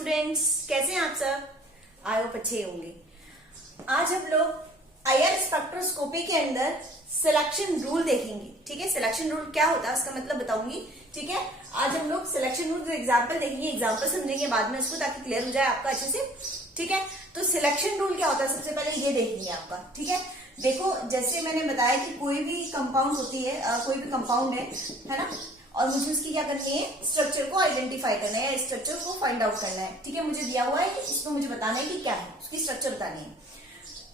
Students, कैसे हैं आप सब? आई होप अच्छे होंगे। आज हम लोग आईआर स्पेक्ट्रोस्कोपी के अंदर सिलेक्शन रूल देखेंगे। ठीक है, सिलेक्शन रूल क्या होता है उसका मतलब बताऊंगी। ठीक है, आज हम लोग सिलेक्शन रूल एग्जाम्पल देखेंगे, एग्जाम्पल समझेंगे बाद में इसको, ताकि क्लियर हो जाए आपका अच्छे से। ठीक है, तो सिलेक्शन रूल क्या होता है सबसे पहले ये देखेंगे आपका। ठीक है, देखो जैसे मैंने बताया कि कोई भी कंपाउंड होती है, कोई भी कंपाउंड है ना, और मुझे उसकी क्या करनी है, स्ट्रक्चर को आइडेंटिफाई करना है या स्ट्रक्चर को फाइंड आउट करना है। ठीक है, मुझे दिया हुआ है कि इसको मुझे बताना है कि क्या है, उसकी स्ट्रक्चर बतानी है।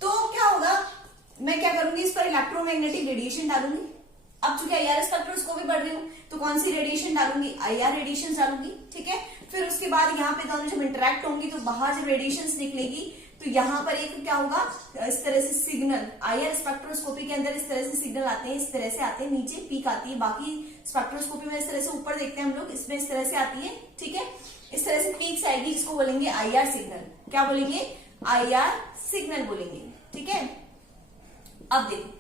तो क्या होगा, मैं क्या करूंगी, इस पर इलेक्ट्रोमैग्नेटिक रेडिएशन डालूंगी। अब चूंकि आईआर स्पेक्ट्रोस्कोपी पढ़ रही हूँ तो कौन सी रेडिएशन डालूंगी, आईआर रेडिएशन डालूंगी। ठीक है, फिर उसके बाद यहाँ पे दोनों जब इंटरेक्ट होंगी तो बाहर जब रेडिएशन निकलेगी तो यहाँ पर एक क्या होगा, इस तरह से सिग्नल, आईआर स्पेक्ट्रोस्कोपी के अंदर इस तरह से सिग्नल आते हैं, इस तरह से आते हैं, नीचे पीक आती है। बाकी स्पेक्ट्रोस्कोपी में इस तरह से ऊपर देखते हैं हम लोग, इसमें इस तरह से आती है। ठीक है, इस तरह से पीक्स आएगी, इसको बोलेंगे आईआर सिग्नल। क्या बोलेंगे, आईआर सिग्नल बोलेंगे। ठीक है, अब देखो,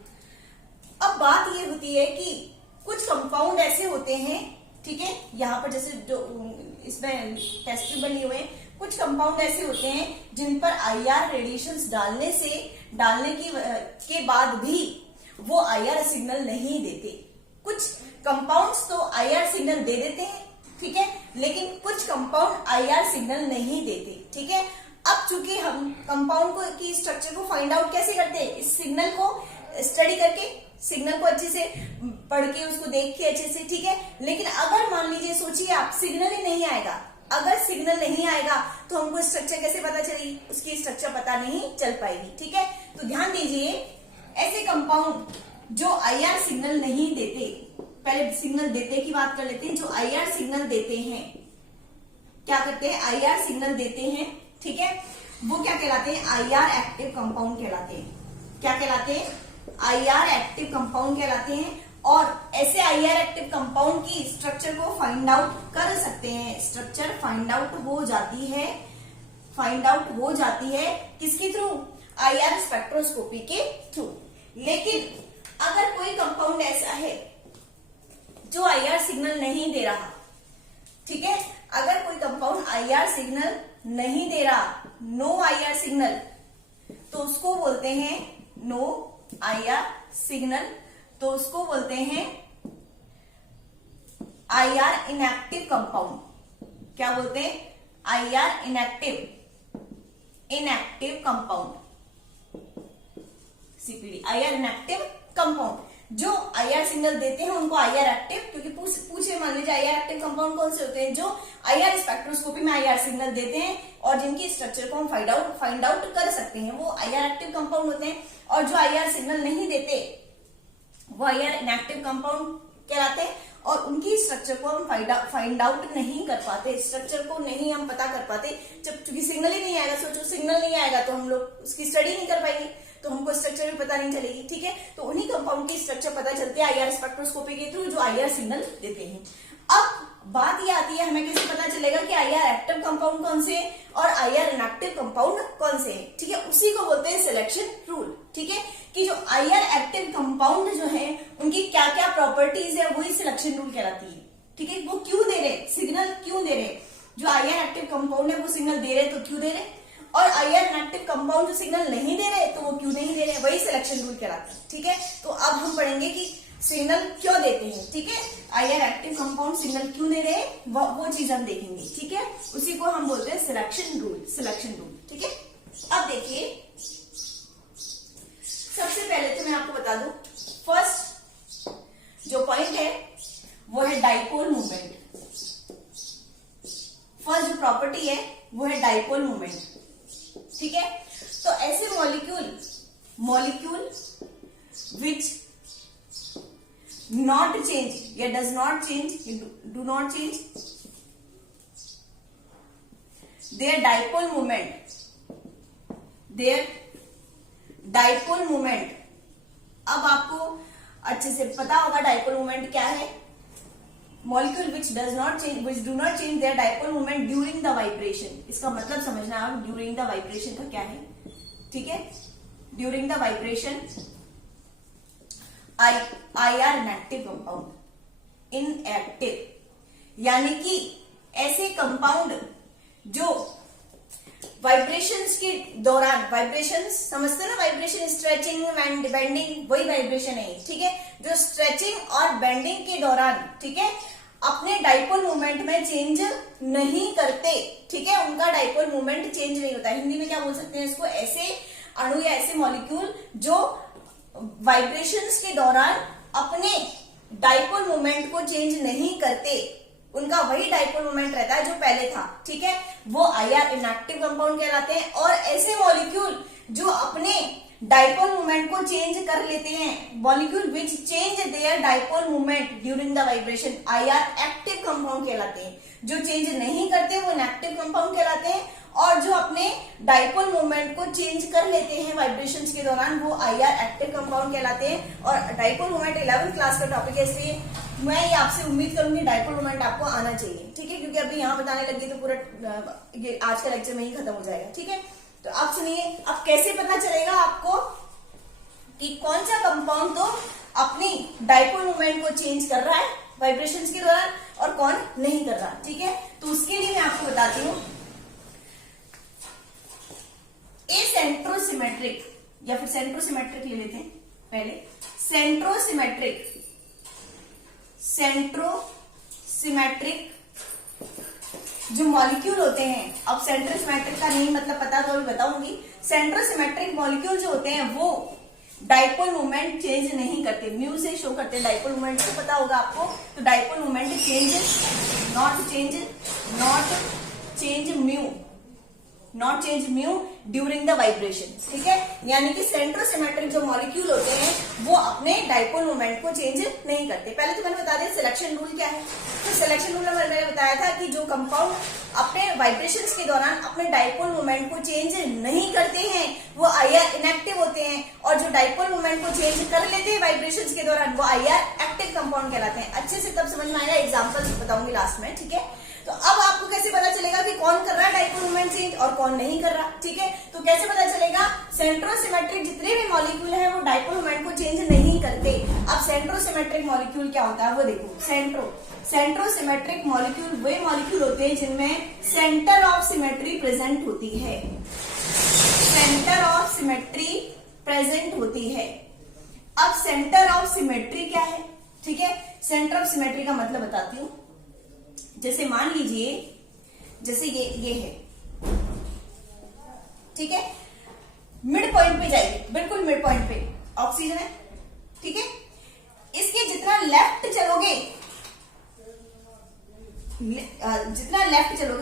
अब बात ये होती है कि कुछ कंपाउंड ऐसे होते हैं, ठीक है, यहाँ पर जैसे जो इसमें टेस्ट बनी हुए हैं, कुछ कंपाउंड ऐसे होते हैं जिन पर आईआर रेडिएशंस डालने के बाद भी वो आईआर सिग्नल नहीं देते। कुछ कंपाउंड्स तो आईआर सिग्नल दे देते हैं, ठीक है, लेकिन कुछ कंपाउंड आईआर सिग्नल नहीं देते। ठीक है, अब चूंकि हम कंपाउंड को की स्ट्रक्चर को फाइंड आउट कैसे करते हैं, इस सिग्नल को स्टडी करके, सिग्नल को अच्छे से पढ़ के, उसको देख के अच्छे से। ठीक है, लेकिन अगर मान लीजिए, सोचिए आप, सिग्नल ही नहीं आएगा, अगर सिग्नल नहीं आएगा तो हमको स्ट्रक्चर कैसे पता चलेगी, उसकी स्ट्रक्चर पता नहीं चल पाएगी। ठीक है, तो ध्यान दीजिए, ऐसे कंपाउंड जो आईआर सिग्नल नहीं देते, पहले सिग्नल देते की बात कर लेते हैं, जो आईआर सिग्नल देते हैं, क्या करते हैं, आईआर सिग्नल देते हैं। ठीक है, वो क्या कहलाते हैं, आईआर एक्टिव कंपाउंड कहलाते हैं। क्या कहलाते हैं, आईआर एक्टिव कंपाउंड कहलाते हैं। और ऐसे आईआर एक्टिव कंपाउंड की स्ट्रक्चर को फाइंड आउट कर सकते हैं, स्ट्रक्चर फाइंड आउट हो जाती है किसके थ्रू, आईआर स्पेक्ट्रोस्कोपी के थ्रू। लेकिन अगर कोई कंपाउंड ऐसा है जो आईआर सिग्नल नहीं दे रहा, ठीक है, अगर कोई कंपाउंड आईआर सिग्नल नहीं दे रहा, नो आईआर सिग्नल, तो उसको बोलते हैं नो आईआर सिग्नल, तो उसको बोलते हैं आईआर इनएक्टिव कंपाउंड। क्या बोलते हैं, IR inactive compound, CPD, IR inactive compound. जो आईआर सिग्नल देते हैं उनको आईआर एक्टिव, क्योंकि पूछे मान लीजिए आईआर एक्टिव कंपाउंड कौन से होते हैं, जो आईआर स्पेक्ट्रोस्कोपी में आईआर सिग्नल देते हैं और जिनकी स्ट्रक्चर को हम फाइंड आउट कर सकते हैं, वो आईआर एक्टिव कंपाउंड होते हैं। और जो आईआर सिग्नल नहीं देते वो आईआर इनएक्टिव कंपाउंड कहलाते हैं, और उनकी स्ट्रक्चर को हम फाइंड आउट नहीं कर पाते, स्ट्रक्चर को नहीं हम पता कर पाते। जब चूंकि सिग्नल ही नहीं आएगा, सोचो सिग्नल नहीं आएगा तो हम लोग उसकी स्टडी नहीं कर पाएंगे, तो हमको स्ट्रक्चर भी पता नहीं चलेगी। ठीक है, तो उन्हीं कंपाउंड की स्ट्रक्चर पता चलते हैं आईआर स्पेक्ट्रोस्कोपी के थ्रू, जो आईआर सिग्नल देते हैं। अब बात ये आती है, हमें कैसे पता चलेगा कि आईआर एक्टिव कंपाउंड कौन से है और आईआर इनएक्टिव कंपाउंड कौन से है। ठीक है, उसी को बोलते हैं सिलेक्शन रूल। ठीक है, कि जो आईआर एक्टिव कंपाउंड जो है उनकी क्या क्या प्रॉपर्टीज है, वही सिलेक्शन रूल कहलाती है। ठीक है, वो क्यों दे रहे, सिग्नल क्यों दे रहे, जो आईआर एक्टिव कंपाउंड है वो सिग्नल दे रहे तो क्यों दे रहे, और आईआर इनएक्टिव कंपाउंड जो सिग्नल नहीं दे रहे तो वो क्यों नहीं दे रहे, वही सिलेक्शन रूल कहलाता है। ठीक है, तो अब हम पढ़ेंगे कि सिग्नल क्यों देते हैं। ठीक है, आईआर एक्टिव कंपाउंड सिग्नल क्यों दे रहे हैं, वो चीज हम देखेंगे। ठीक है, उसी को हम बोलते हैं सिलेक्शन रूल। ठीक है, अब देखिए, सबसे पहले तो मैं आपको बता दूं, फर्स्ट जो पॉइंट है वो है डाइपोल मूवमेंट। फर्स्ट जो प्रॉपर्टी है वो है डाइपोल मूवमेंट। ठीक है, तो ऐसे मॉलिक्यूल विच नॉट चेंज या does not change, do not change their dipole movement. अब आपको अच्छे से पता होगा डाइपोल मूवमेंट क्या है। Molecule which do not change their dipole movement during the vibration, इसका मतलब समझना आप, ड्यूरिंग द वाइब्रेशन का क्या है। ठीक है, during the vibration IR inactive compound, inactive यानी कि ऐसे कंपाउंड जो वाइब्रेशंस के दौरान, वाइब्रेशंस समझते हो ना, वाइब्रेशन स्ट्रेचिंग एंड बेंडिंग, वही वाइब्रेशन है, ठीक है, जो स्ट्रेचिंग और बेंडिंग के दौरान, ठीक है, अपने डाइपोल मोमेंट में चेंज नहीं करते, ठीक है, उनका डाइपोल मोमेंट चेंज नहीं होता। हिंदी में क्या बोल सकते हैं इसको, ऐसे अणु या ऐसे मॉलिक्यूल जो वाइब्रेशंस के दौरान अपने डाइपोल मोमेंट को चेंज नहीं करते, उनका वही डाइपोल मोमेंट रहता है जो पहले था, ठीक है, वो आईआर इनएक्टिव कंपाउंड कहलाते हैं। और ऐसे मॉलिक्यूल जो अपने डाइपोल मोमेंट को चेंज कर लेते हैं, molecule which change their dipole moment during the vibration, IR active compound कहलाते हैं। जो चेंज नहीं करते वो इनएक्टिव कंपाउंड कहलाते हैं, और जो अपने डाइपोल मोमेंट को चेंज कर लेते हैं वाइब्रेशंस के दौरान, वो आईआर एक्टिव कंपाउंड कहलाते हैं। और डाइपोल मोमेंट 11th क्लास का टॉपिक है, इसलिए मैं ये आपसे उम्मीद करूंगी डाइपोल मोमेंट आपको आना चाहिए, ठीक है, क्योंकि अभी यहाँ बताने लगी तो पूरा ये आज का लेक्चर में ही खत्म हो जाएगा, ठीक है। तो आप सुनिए, अब कैसे पता चलेगा आपको कि कौन सा कंपाउंड तो अपनी डाइपोल मोमेंट को चेंज कर रहा है वाइब्रेशंस के दौरान और कौन नहीं कर रहा, ठीक है। तो उसके लिए मैं आपको बताती हूँ, एसेंट्रोसिमेट्रिक या फिर सेंट्रोसिमेट्रिक ले लेते हैं पहले। सेंट्रोसिमेट्रिक जो मॉलिक्यूल होते हैं, अब सेंट्रोसिमेट्रिक का नहीं मतलब पता तो अभी बताऊंगी। सेंट्रोसिमेट्रिक मॉलिक्यूल जो होते हैं वो डाइपोल मोमेंट चेंज नहीं करते, म्यू से शो करते हैं। डाइपोल मोमेंट तो पता होगा आपको, तो dipole moment not change mu during the vibration, ठीक है। यानी कि सेंट्रोसिमेट्रिक जो मॉलिक्यूल होते हैं वो अपने डाइपोल मोमेंट को चेंज नहीं करते। पहले तो मैंने बता दिया सिलेक्शन रूल क्या है। तो सिलेक्शन रूल में मैंने बताया था कि जो कंपाउंड अपने वाइब्रेशंस के दौरान अपने डाइपोल मोमेंट को चेंज नहीं करते हैं वो आईआर इनएक्टिव होते हैं, और जो डाइपोल मोमेंट को चेंज कर लेते हैं वाइब्रेशंस के दौरान वो आईआर एक्टिव कंपाउंड कहलाते हैं। अच्छे से तब समझ में आएगा, एग्जाम्पल बताऊंगी लास्ट में, ठीक है। तो अब आपको कैसे पता चलेगा कि कौन कर रहा है डाइपोल मोमेंट चेंज और कौन नहीं कर रहा, ठीक है। तो कैसे पता चलेगा, सेंट्रोसिमेट्रिक जितने भी मॉलिक्यूल हैं वो डाइपोल मोमेंट को चेंज नहीं करते। अब सेंट्रोसिमेट्रिक मॉलिक्यूल क्या होता है वो देखो। सेंट्रोसिमेट्रिक मॉलिक्यूल वे मॉलिक्यूल होते हैं जिनमें सेंटर ऑफ सिमेट्री प्रेजेंट होती है, सेंटर ऑफ सिमेट्री प्रेजेंट होती है। अब सेंटर ऑफ सिमेट्री क्या है, ठीक है। सेंटर ऑफ सिमेट्री का मतलब बताती हूं। जैसे मान लीजिए, जैसे ये है, ठीक है, मिड पॉइंट पे जाइए, बिल्कुल मिड पॉइंट पे ऑक्सीजन है, ठीक है। इसके जितना लेफ्ट चलोगे,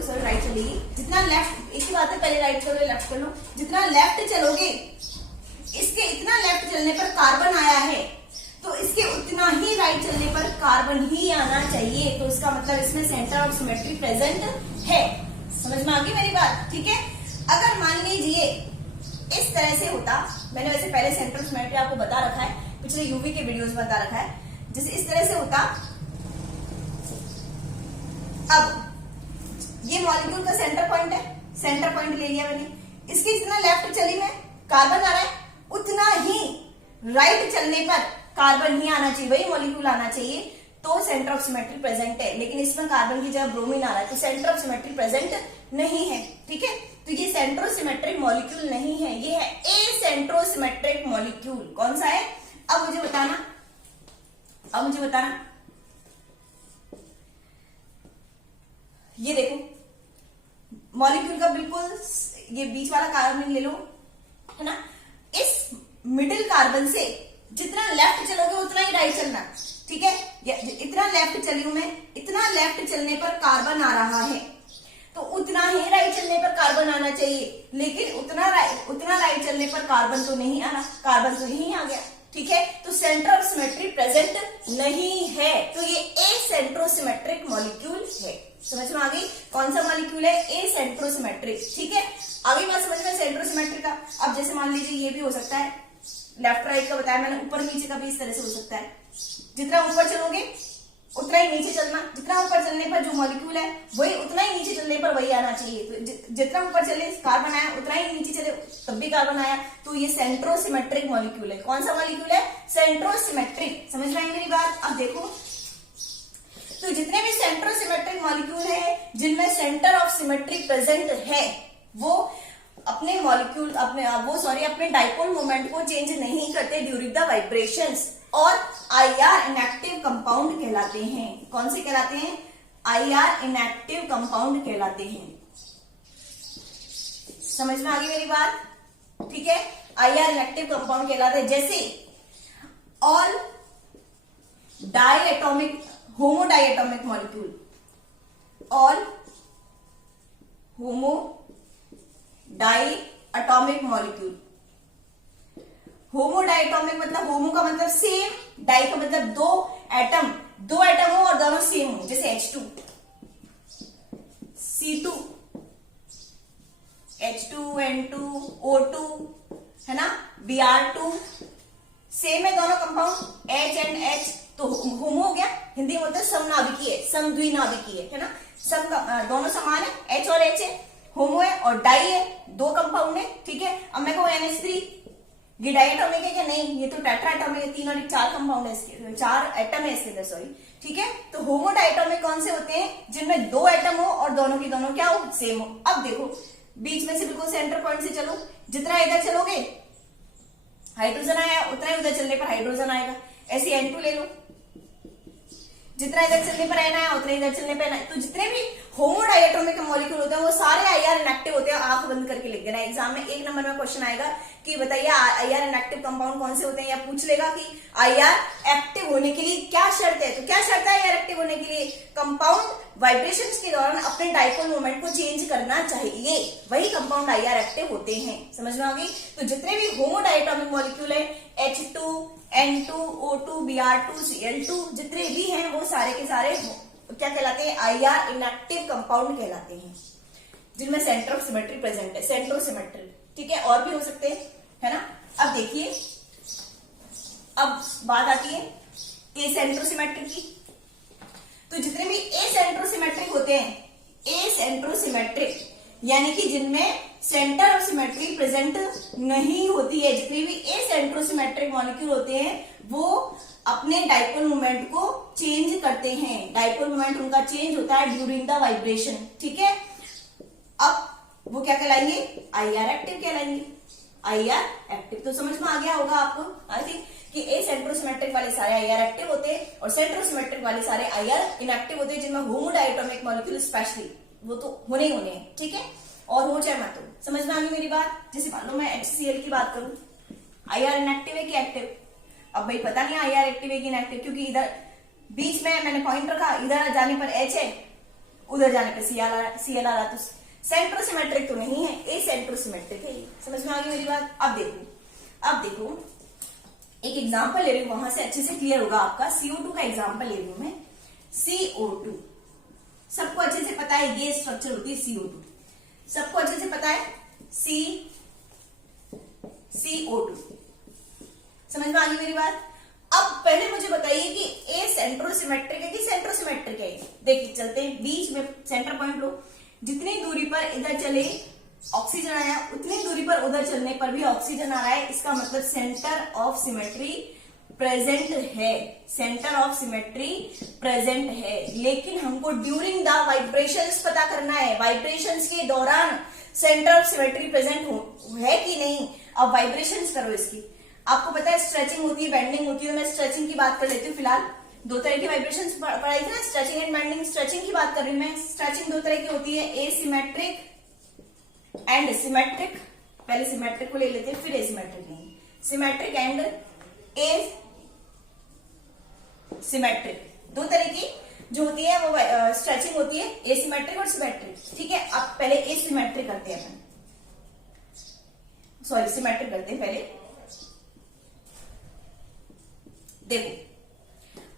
सॉरी राइट चलेगी, जितना लेफ्ट, एक ही बात है, पहले राइट करो लेफ्ट कर लो, जितना लेफ्ट चलोगे, इसके इतना लेफ्ट चलने पर कार्बन आया है तो इसके उतना ही राइट चलने पर कार्बन ही आना चाहिए। तो इसका मतलब इसमें सेंटर ऑफ सिमेट्री प्रेजेंट है। समझ में आ गई मेरी बात, ठीक है। अगर मान लीजिए इस तरह से होता, मैंने वैसे पहले सेंटर ऑफ सिमेट्री आपको बता रखा है, पिछले यूवी के वीडियोस में बता रखा है, जैसे इस तरह से होता। अब ये मॉलिक्यूल का सेंटर पॉइंट है, सेंटर पॉइंट ले लिया मैंने, इसकी जितना लेफ्ट चली में कार्बन आ रहा है उतना ही राइट चलने पर कार्बन ही आना चाहिए, वही मॉलिक्यूल आना चाहिए, तो सेंटर ऑफ सिमेट्री प्रेजेंट है। लेकिन इसमें कार्बन की जगह ब्रोमीन आ रहा है तो सेंटर ऑफ सिमेट्री प्रेजेंट नहीं है, ठीक है। तो ये सेंट्रोसिमेट्रिक मॉलिक्यूल नहीं है, ये है एसेंट्रोसिमेट्रिक मॉलिक्यूल। कौन सा है, अब मुझे बताना, ये देखो मॉलिक्यूल का बिल्कुल ये बीच वाला कार्बन ले लो, है ना। इस मिडिल कार्बन से जितना लेफ्ट चलोगे उतना ही राइट चलना, ठीक है। इतना लेफ्ट चली हूं मैं, इतना लेफ्ट चलने पर कार्बन आ रहा है तो उतना ही राइट चलने पर कार्बन आना चाहिए, लेकिन उतना राइट चलने पर कार्बन तो नहीं आना, कार्बन तो यही आ गया, ठीक है। तो सेंटर ऑफ सिमेट्री प्रेजेंट नहीं है, तो ये एसेंट्रोसिमेट्रिक मॉलिक्यूल है। समझ में आ गई, कौन सा मॉलिक्यूल है, एसेंट्रोसिमेट्रिक, ठीक है। अभी बात समझ में सेंट्रोसिमेट्रिक का। अब जैसे मान लीजिए ये भी हो सकता है, लेफ्ट राइट का बताया मैंने, ऊपर नीचे का भी इस तरह से हो सकता है। जितना ऊपर चलोगे उतना ही नीचे चलना, जितना ऊपर चलने पर जो मॉलिक्यूल है वही उतना ही नीचे चलने पर वही आना चाहिए। तो जितना ऊपर चले कार्बन आया उतना ही नीचे चले तब भी कार्बन आया, तो ये सेंट्रोसिमेट्रिक मॉलिक्यूल है। कौन सा मॉलिक्यूल है, सेंट्रोसिमेट्रिक। समझ रहे हैं मेरी बात। अब देखो, तो जितने भी सेंट्रोसिमेट्रिक मॉलिक्यूल है जिनमें सेंटर ऑफ सिमेट्री प्रेजेंट है वो अपने मॉलिक्यूल अपने डाइपोल मोमेंट को चेंज नहीं करते ड्यूरिंग द वाइब्रेशंस और आईआर इनएक्टिव कंपाउंड कहलाते हैं। कौन से कहलाते हैं? आईआर इनएक्टिव कंपाउंड कहलाते हैं। समझ में आ गई मेरी बात? ठीक है, आईआर इनएक्टिव कंपाउंड कहलाते हैं। जैसे ऑल डाइएटॉमिक होमो डाइएटॉमिक मॉलिक्यूल, ऑल होमो डाइएटॉमिक मॉलिक्यूल। होमो डाइएटॉमिक मतलब होमो का मतलब सेम, डाई का मतलब दो एटम हो और दोनों सेम हो। जैसे H2, C2, H2, N2, O2 है ना, Br2 सेम है दोनों कंपाउंड, H एंड H तो होमो हो गया। हिंदी में बोलते हैं समनाभिकीय, समद्विनाभिकीय है ना, दोनों समान है, H और H है, होमो है और डाई है, दो कंपाउंड है। ठीक है, अब मैं कहूँ NH3 ये डाइएटॉमिक है क्या? नहीं, ये तो टेट्राएटॉमिक है, 3 और 4 कंपाउंड है इसके, 4 एटम है इसके अंदर, सॉरी। ठीक है, तो होमो डाइएटॉमिक कौन से होते हैं? जिनमें 2 एटम हो और दोनों की दोनों क्या हो? सेम हो। अब देखो बीच में से बिल्कुल सेंटर पॉइंट से चलो, जितना इधर चलोगे हाइड्रोजन आया उतना ही उधर चलने पर हाइड्रोजन आएगा। ऐसे N2 ले लो, जितना इधर चलने पर N आया उतना इधर चलने पर N। तो जितने भी होमो डाइएटॉमिक मॉलिक्यूल होते हैं वो सारे आईआर इनएक्टिव होते हैं। आंख बंद करके लिख देना, एग्जाम में 1 नंबर में क्वेश्चन आएगा कि बताइए आईआर इनएक्टिव कंपाउंड कौन से होते हैं, या पूछ लेगा कि आईआर एक्टिव होने के लिए क्या शर्त है। तो क्या शर्त है आईआर एक्टिव होने के लिए? कंपाउंड वाइब्रेशंस के दौरान अपने डाइपोल मोमेंट को चेंज करना चाहिए, वही कंपाउंड आईआर एक्टिव होते हैं। समझ में आ गई? तो जितने भी होमो डाइएटॉमिक मॉलिक्यूल है H2, N2, O2, Br2, Cl2 जितने भी हैं वो सारे के सारे क्या कहलाते हैं? आईआर इनएक्टिव कंपाउंड कहलाते हैं, जिनमें सेंटर ऑफ सिमेट्री प्रेजेंट है, सेंट्रोसिमेट्री। ठीक है, और भी हो सकते हैं, है ना। अब देखिए, अब बात आती है ए सेंट्रोसिमेट्रिक की। तो जितने भी ए सेंट्रोसिमेट्रिक होते हैं, ए सेंट्रोसिमेट्रिक यानी कि जिनमें सेंटर ऑफ सिमेट्री प्रेजेंट नहीं होती है, जितने भी ए सेंट्रोसिमेट्रिक मॉलिक्यूल होते हैं वो अपने डाइपोल मोमेंट को चेंज करते हैं। डाइपोल मोमेंट उनका चेंज होता है ड्यूरिंग द वाइब्रेशन। ठीक है, अब वो क्या कहलाएंगे? आईआर एक्टिव कहलाएंगे। आईआर एक्टिव तो समझ में आ गया होगा आपको, आई थिंक, कि ए सेंट्रोसिमेट्रिक वाले सारे आईआर एक्टिव होते हैं और सेंट्रोसिमेट्रिक वाले सारे आईआर इनएक्टिव होते हैं, जिनमें होमो डाइएटॉमिक मॉलिक्यूल स्पेशली वो तो होने ही होने हैं। ठीक है, और हो चाहे मत हो। समझ में आ गई मेरी बात? जैसे मान लो मैं HCl की बात करूं, आईआर इनएक्टिव है कि एक्टिव? अब भाई पता नहीं आईआर एक्टिव है कि इनएक्टिव, क्योंकि इधर बीच में मैंने पॉइंट रखा, इधर जाने पर H है, उधर जाने पर Cl आ रहा, तो सेंट्रोसिमेट्रिक तो नहीं है, ए सेंट्रोसिमेट्रिक है। समझ में आ गई मेरी बात? अब देखो एक एग्जांपल ले रही हूं, वहां से अच्छे से क्लियर होगा आपका। CO2 का एग्जांपल ले रही हूं मैं। CO2 सबको अच्छे से पता है, ये स्ट्रक्चर होती है CO2, सबको अच्छे से पता है। CO2 समझ में आ गई मेरी बात? अब पहले मुझे बताइए कि ए सेंट्रोसिमेट्रिक है कि सेंट्रोसिमेट्रिक है? देखिए चलते हैं, बीच में सेंटर पॉइंट लो, जितनी दूरी पर इधर चले ऑक्सीजन आया उतनी दूरी पर उधर चलने पर भी ऑक्सीजन आ रहा है, इसका मतलब सेंटर ऑफ सिमेट्री प्रेजेंट है, सेंटर ऑफ सिमेट्री प्रेजेंट है। लेकिन हमको ड्यूरिंग द वाइब्रेशंस पता करना है, वाइब्रेशंस के दौरान सेंटर ऑफ सिमेट्री प्रेजेंट है कि नहीं। अब वाइब्रेशंस करो इसकी, आपको पता है स्ट्रेचिंग होती है, बेंडिंग होती है, तो मैं स्ट्रेचिंग की बात कर लेती हूँ। फिलहाल 2 तरह की वाइब्रेशंस पढ़ाई थी ना, स्ट्रेचिंग एंड बेंडिंग। स्ट्रेचिंग की बात कर रही हूं मैं। स्ट्रेचिंग 2 तरह की होती है, एसिमेट्रिक एंड सिमेट्रिक। पहले सिमेट्रिक को ले लेते हैं, फिर एसिमेट्रिक लेंगे। सिमेट्रिक एंड एसिमेट्रिक 2 तरह की जो होती है वो स्ट्रेचिंग होती है, एसिमेट्रिक और सिमेट्रिक। ठीक है, अब पहले एसिमेट्रिक करते हैं अपन, सॉरी सिमेट्रिक करते हैं पहले। देखो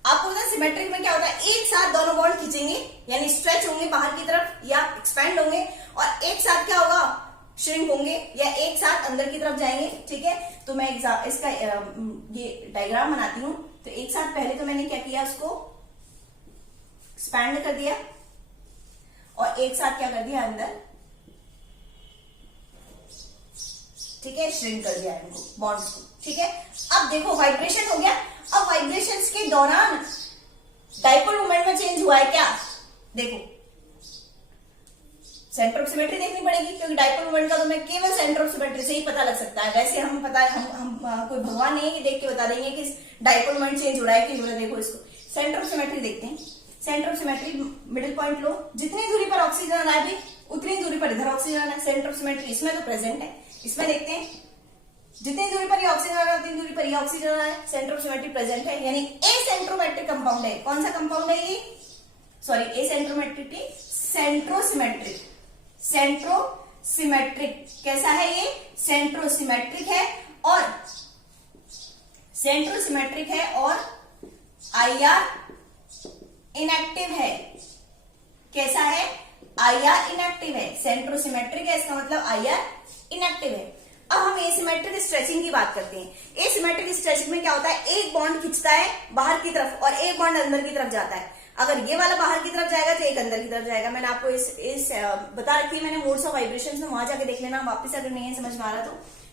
आपको पता है सिमेट्रिक में क्या होता है, एक साथ दोनों बॉन्ड खींचेंगे, यानी स्ट्रेच होंगे बाहर की तरफ या एक्सपैंड होंगे, और एक साथ क्या होगा, श्रिंक होंगे या एक साथ अंदर की तरफ जाएंगे। ठीक है, तो मैं इसका ये डायग्राम बनाती हूं। तो एक साथ पहले तो मैंने क्या किया, उसको एक्सपैंड कर दिया और एक साथ क्या कर दिया, अंदर, ठीक है, श्रिंक कर दिया इनको, बॉन्ड्स को। ठीक है, अब देखो वाइब्रेशन हो गया। अब वाइब्रेशंस के दौरान डाइपोल मोमेंट में चेंज हुआ है क्या? देखो सेंटर ऑफ सिमेट्री देखनी पड़ेगी, क्योंकि डाइपोल मोमेंट का तो मैं केवल सेंटर ऑफ सिमेट्री से ही पता लग सकता है। वैसे हम पता है हम कोई भगवान नहीं है कि देख के बता देंगे कि डाइपोल मोमेंट चेंज हो रहा है कि हो रहा है। देखो इसको सेंटर ऑफ सिमेट्री देखते हैं। Centre of symmetry middle point लो, जितनी दूरी पर ऑक्सीजन आ रहा है भी उतनी दूरी पर इधर ऑक्सीजन आना है। सेंटर ऑफ सिमेट्री इसमें तो प्रेजेंट है। इसमें देखते हैं जितनी दूरी पर ये ऑक्सीजन आ रहा है उतनी दूरी पर ये ऑक्सीजन आ रहा है। सेंटर ऑफ सिमेट्री प्रेजेंट है, यानी एसेंट्रोमेट्रिक कंपाउंड है। कौन सा कंपाउंड है ये? सॉरी एसेंट्रोमेट्रिक, सेंट्रोसिमेट्रिक। सेंट्रोसिमेट्रिक कैसा है ये? सेंट्रोसिमेट्रिक है और सेंट्रोसिमेट्रिक है और आईआर इनएक्टिव है। कैसा है? आईआर इनएक्टिव है। सेंट्रोसिमेट्रिक है, इसका मतलब आईआर इनएक्टिव है। अब हम एसिमेट्रिक स्ट्रेचिंग की बात करते हैं। एसिमेट्रिक स्ट्रेचिंग में क्या होता है? एक बॉन्ड खींचता है बाहर की तरफ और एक बॉन्ड अंदर की तरफ जाता है। अगर ये वाला बाहर की तरफ जाएगा तो एक अंदर की तरफ जाएगा। मैंने आपको इस बता रखी है मैंने मोड्स ऑफ वाइब्रेशंस में, वहां जाके देख लेना वापस अगर नहीं है समझ में आ रहा तो।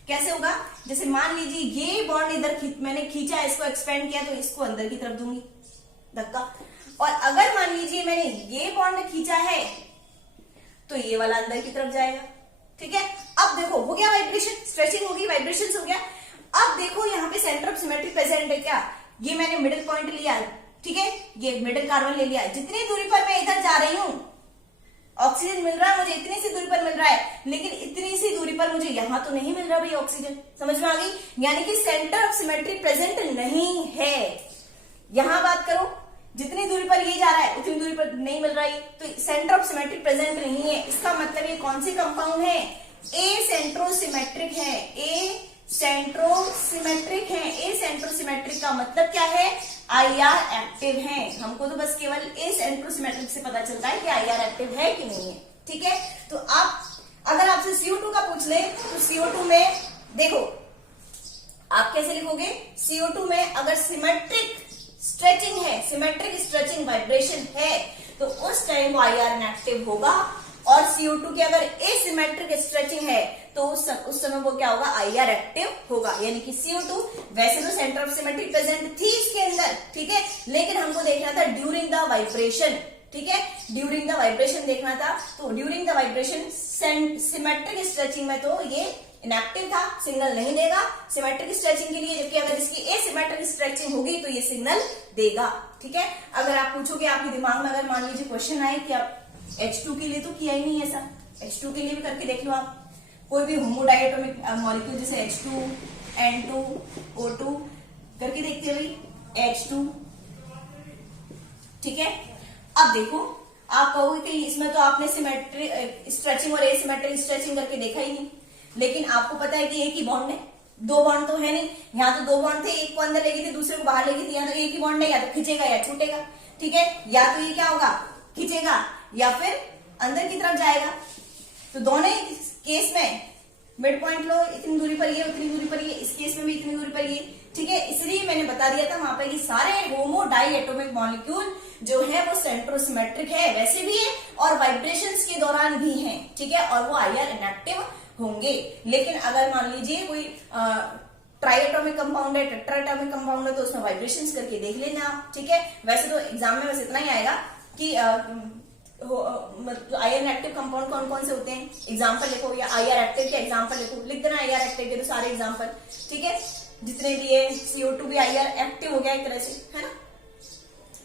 कैसे होगा? जैसे मान लीजिए ये बॉन्ड इधर मैंने खींचा, इसको एक्सपेंड किया, तो इसको अंदर की तरफ दूंगी धक्का। और अगर मान लीजिए मैंने ये बॉन्ड खींचा है तो ये वाला अंदर की तरफ जाएगा। ठीक है, अब देखो हो गया वाइब्रेशन, स्ट्रेचिंग होगी, वाइब्रेशन हो गया। अब देखो यहाँ पे सेंटर ऑफ सिमेट्री प्रेजेंट है क्या? ये मैंने मिडिल पॉइंट लिया, ठीक है, ये मिडिल कार्बन ले लिया। जितनी दूरी पर मैं इधर जा रही हूं ऑक्सीजन मिल रहा है मुझे, इतनी सी दूरी पर मिल रहा है, लेकिन इतनी सी दूरी पर मुझे यहां तो नहीं मिल रहा भाई ऑक्सीजन। समझ में आ गई? यानी कि सेंटर ऑफ सिमेट्री प्रेजेंट नहीं है। यहां बात करो, जितनी दूरी पर ये जा रहा है उतनी दूरी पर नहीं मिल रहा है, तो सेंटर ऑफ सिमेट्री प्रेजेंट नहीं है। इसका मतलब ये कौन सी कंपाउंड है? ए सेंट्रोसिमेट्रिक है। ए सेंट्रोसिमेट्रिक है। ए सेंट्रोसिमेट्रिक का मतलब क्या है? आईआर एक्टिव है। हमको तो बस केवल ए सेंट्रोसिमेट्रिक से पता चलता है कि आईआर एक्टिव है कि नहीं है। ठीक है, तो आप अगर आपसे CO2 का पूछ ले तो CO2 में देखो आप कैसे लिखोगे? CO2 में अगर सिमेट्रिक स्ट्रेचिंग है, सिमेट्रिक स्ट्रेचिंग वाइब्रेशन है, तो उस टाइम वो आईआर इनएक्टिव होगा। और CO2 की अगर एसिमेट्रिक स्ट्रेचिंग है तो उस समय वो क्या होगा? आईआर एक्टिव होगा। यानी कि CO2 वैसे तो सेंटर ऑफ सिमेट्री प्रेजेंट थी इसके अंदर, ठीक है, लेकिन हमको देखना था ड्यूरिंग द वाइब्रेशन। ठीक है, ड्यूरिंग द वाइब्रेशन देखना था। तो during the vibration symmetric stretching में तो ये इनएक्टिव था, सिग्नल नहीं देगा सिमेट्रिक स्ट्रेचिंग के लिए, जबकि अगर इसकी एसिमेट्रिक स्ट्रेचिंग होगी तो ये सिग्नल देगा। ठीक है, अगर आप पूछोगे आपके दिमाग में अगर मान लीजिए क्वेश्चन आए कि आप H2 के लिए तो किया ही नहीं ऐसा, H2 के लिए भी करके देख लो आप। कोई भी होमोडाइएटोमिक मॉलिक्यूल जैसे H2, N2, O2 करके देखते हैं भाई H2। ठीक है, अब देखो आप कहोगे कि इसमें तो आपने सिमेट्रिक स्ट्रेचिंग और एसिमेट्रिक स्ट्रेचिंग करके देखा ही नहीं, लेकिन आपको पता है कि एक ही बॉन्ड है, दो बॉन्ड तो है नहीं। यहाँ तो दो बॉन्ड थे, एक को अंदर लेगी थी दूसरे को बाहर लेगी थी। यहाँ तो एक ही बॉन्ड है, या तो खींचेगा या छूटेगा। ठीक है, या तो ये क्या होगा? खींचेगा या फिर अंदर की तरफ जाएगा। तो दोनों केस में मिड पॉइंट लो, इतनी दूरी पर ये उतनी दूरी पर ये, इस केस में भी इतनी दूरी पर ये। ठीक है, इसलिए मैंने बता दिया था वहां पर कि सारे होमोडाइएटोमिक मॉलिक्यूल जो है वो सेंट्रोसिमेट्रिक है, वैसे भी है और वाइब्रेशंस के दौरान भी है। ठीक है, और वो आईआर इनएक्टिव होंगे। लेकिन अगर मान लीजिए कोई ट्राइएटोमिक कंपाउंड है, टेट्राएटोमिक कंपाउंड है, तो उसमें वाइब्रेशंस करके देख लेना। ठीक है, वैसे तो एग्जाम में बस इतना ही आएगा कि आईआर एक्टिव कंपाउंड कौन कौन से होते हैं, एग्जाम्पल लिखो, या आईआर एक्टिव के एग्जाम्पल लिखो, लिख देना आईआर एक्टिव के तो सारे एग्जाम्पल। ठीक है, जितने भी ये CO2 भी आईआर एक्टिव हो गया एक तरह से, है ना।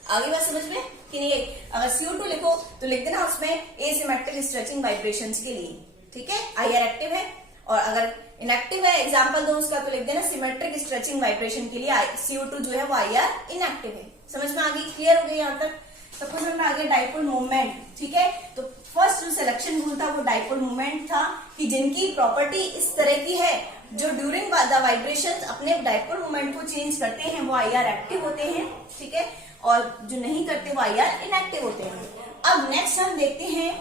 आगे बात समझ में कि नहीं? अगर CO2 लिखो तो लिख देना उसमें एसिमेट्रिक स्ट्रेचिंग वाइब्रेशंस के लिए। ठीक है, आईआर एक्टिव है, और अगर इनएक्टिव है एग्जाम्पल दो उसका तो लिख देना सिमेट्रिक स्ट्रेचिंग वाइब्रेशन के लिए CO2 जो है वो आईआर इनएक्टिव है। समझ में आ गई? क्लियर हो गई यहाँ तक? सब कुछ हमने आगे डाइपोल मूवमेंट। ठीक है, तो फर्स्ट जो सिलेक्शन रूल था वो डाइपोल मूवमेंट था कि जिनकी प्रॉपर्टी इस तरह की है, जो ड्यूरिंग द वाइब्रेशन अपने डाइपोल मूवमेंट को चेंज करते हैं वो आईआर एक्टिव होते हैं। ठीक है, और जो नहीं करते वो आईआर इनएक्टिव होते हैं। अब नेक्स्ट हम देखते हैं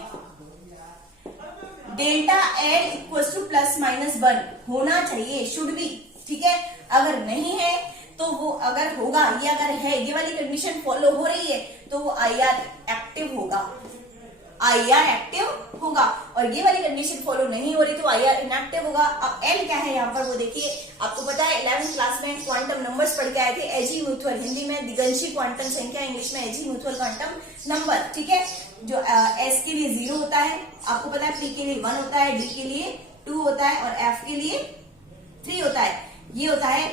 डेल्टा L इक्वल टू ±1 होना चाहिए, शुड बी। ठीक है, अगर नहीं है तो वो, अगर होगा, ये अगर है, ये वाली कंडीशन फॉलो हो रही है तो वो आईआर एक्टिव होगा, आईआर एक्टिव होगा। और ये वाली कंडीशन फॉलो नहीं हो रही तो IR इनएक्टिव होगा। अब L क्या है यहाँ पर वो देखिए, आपको पता है 11th क्लास में क्वांटम नंबर्स पढ़ के आए थे, एजीमुथुअल, हिंदी में दिगंशी क्वांटम संख्या, इंग्लिश में एजीमुथुअल क्वांटम नंबर, ठीक है। जो S के लिए 0 होता है, आपको पता है P के लिए 1 होता है, D के लिए 2 होता है और F के लिए 3 होता है। ये होता है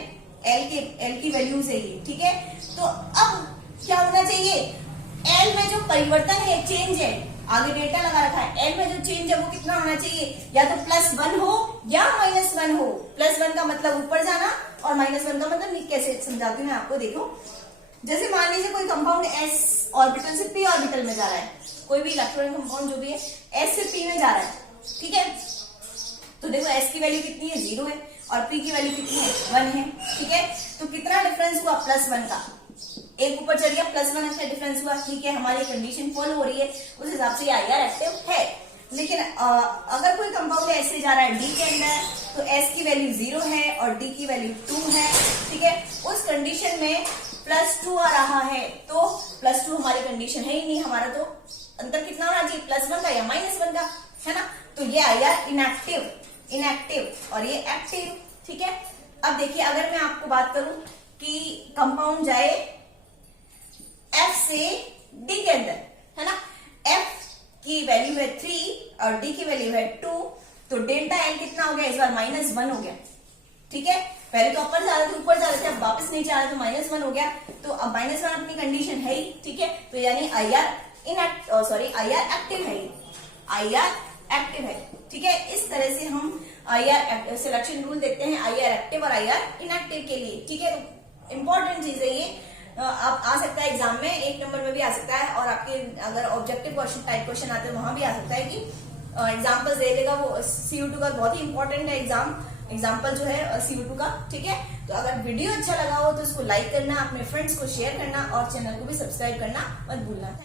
L की वैल्यूज है ये, ठीक है। तो अब क्या होना चाहिए, L में जो परिवर्तन है, चेंज है, आगे डेटा लगा रखा है, L में जो चेंज है वो कितना होना चाहिए, या तो +1 हो या -1 हो। +1 का मतलब ऊपर जाना और -1 का मतलब कैसे समझाती हूँ मैं आपको, देखो। जैसे मान लीजिए कोई कंपाउंड S ऑर्बिटल से P ऑर्बिटल में जा रहा है, कोई भी इलेक्ट्रॉनिक कंपाउंड जो भी है S से P में जा रहा है, ठीक है। तो देखो S की वैल्यू कितनी है, 0 है, और P की वैल्यू कितनी है, 1 है, ठीक है। तो कितना डिफरेंस हुआ, +1 का, एक ऊपर चढ़ गया, +1 का डिफरेंस हुआ, ठीक है। हमारी कंडीशन फॉलो हो रही है, उस हिसाब से IR एक्टिव है। लेकिन अगर कोई कंपाउंड ऐसे जा रहा है D के अंदर, तो S की वैल्यू 0 है और D की वैल्यू 2 है, ठीक है। उस कंडीशन में +2 आ रहा है, तो +2 हमारी कंडीशन है ही नहीं, हमारा तो अंतर कितना होना चाहिए, +1 का या -1 का, है ना। तो ये IR इनएक्टिव और ये एक्टिव, ठीक है। अब देखिए, अगर मैं आपको बात करूं कि कंपाउंड जाए F से D के अंदर, है ना, F की वैल्यू है 3 और D की वैल्यू है 2, तो डेल्टा L कितना हो गया, इस बार -1 हो गया, ठीक है। पहले तो ऊपर जा रहे थे, अब वापस नीचे आ रहे तो -1 हो गया, तो अब -1 अपनी कंडीशन है ही, ठीक है। तो यानी IR एक्टिव है, IR एक्टिव है, ठीक है। इस तरह से हम IR सिलेक्शन रूल देखते हैं IR एक्टिव और IR इनएक्टिव के लिए, ठीक है। तो इंपॉर्टेंट चीज है ये, आप आ सकता है एग्जाम में, 1 नंबर में भी आ सकता है, और आपके अगर ऑब्जेक्टिव क्वेश्चन टाइप क्वेश्चन आते हैं वहां भी आ सकता है कि एग्जाम्पल्स दे देगा। वो CO2 का बहुत ही इंपॉर्टेंट है एग्जाम्पल जो है CO2 का, ठीक है। तो अगर वीडियो अच्छा लगा हो तो इसको लाइक करना, अपने फ्रेंड्स को शेयर करना और चैनल को भी सब्सक्राइब करना मत भूलना।